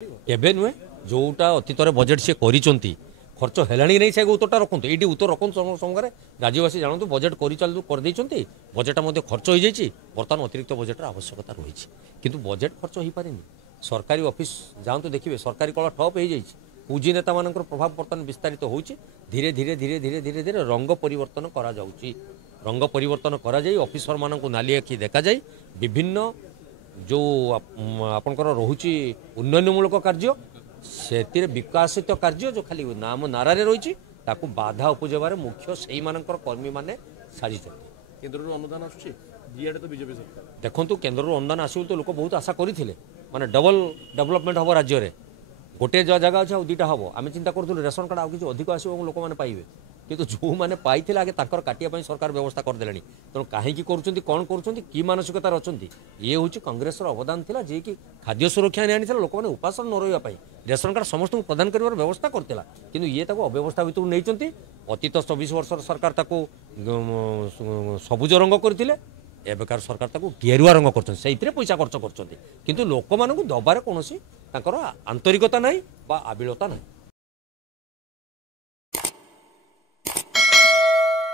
केबे नुहे जोटा अतीत बजेट सी कर खर्च है नहीं से उत्तरटा रखुद ये उत्तर रखुद समय राज्यवासी जानते बजेट कर बजेटा खर्च हो जाए बर्तमान अतिरिक्त बजेटर आवश्यकता रही कि बजेट खर्च हो पारे सरकारी ऑफिस जातु देखिए सरकारी कला ठप हो जाए पुंजी नेता मान प्रभाव बर्तमान विस्तारित हो धीरे धीरे धीरे धीरे धीरे धीरे रंग परिवर्तन करा रंग परिवर्तन करा ऑफिसर मान नाली आखि देखा जाए विभिन्न जो आपंकर रोचे उन्नयनमूलक कार्य से विकासित कार्य जो खाली नाम नारे रही बाधा उपजेबार मुख्य से कर्मी मैंने साजी केंद्र अनुदान आसुची तो बीजेपी सरकार देखो केन्द्र अनुदान आसो तो लोक बहुत आशा करते माने डबल डेवलपमेंट हम राज्य में गोटे जगह अच्छे दुईटा हम आम चिंता करूँ रेशन कार्ड आगे अधिक आसो लोक मैंने पाइबे किंतु जो मैंने पाई आगे काटिया सरकार व्यवस्था करदे तेणु कहीं कौन कर मानसिकतार अच्छा ये हूँ कांग्रेस अवदान था जी कि खाद्य सुरक्षा नहीं आनी लोक मैंने उपास न रही रेशन कार्ड समस्त प्रदान कर व्यवस्था करता कि ये अव्यवस्था भितर नहीं अतीत 24 वर्ष सरकार सबुज रंग करते एवकार सरकार गेरुआ रंग कर पैसा खर्च कर लोक मानू दबार कौन आंतरिकता ना आबिलता ना।